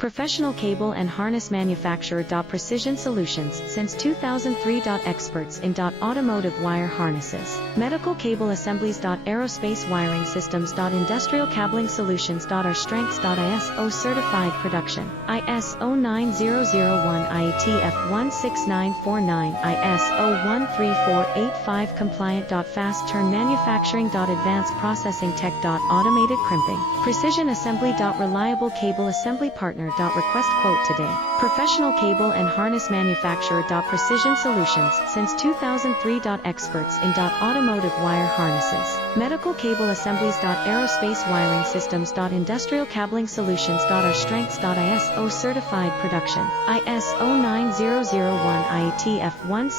Professional cable and harness manufacturer. Precision Solutions since 2003. Experts in automotive wire harnesses, medical cable assemblies. Aerospace wiring systems. Industrial cabling solutions. Our strengths. ISO certified production, ISO 9001 IATF 16949, ISO 13485 compliant. Fast turn manufacturing. Advanced processing tech. Automated crimping, precision assembly. Reliable cable assembly partner. Request quote today. Professional cable and harness manufacturer. Precision Solutions since 2003. Experts in automotive wire harnesses, medical cable assemblies. Aerospace wiring systems. Industrial cabling solutions. Our strengths. ISO certified production, ISO 9001 IATF 1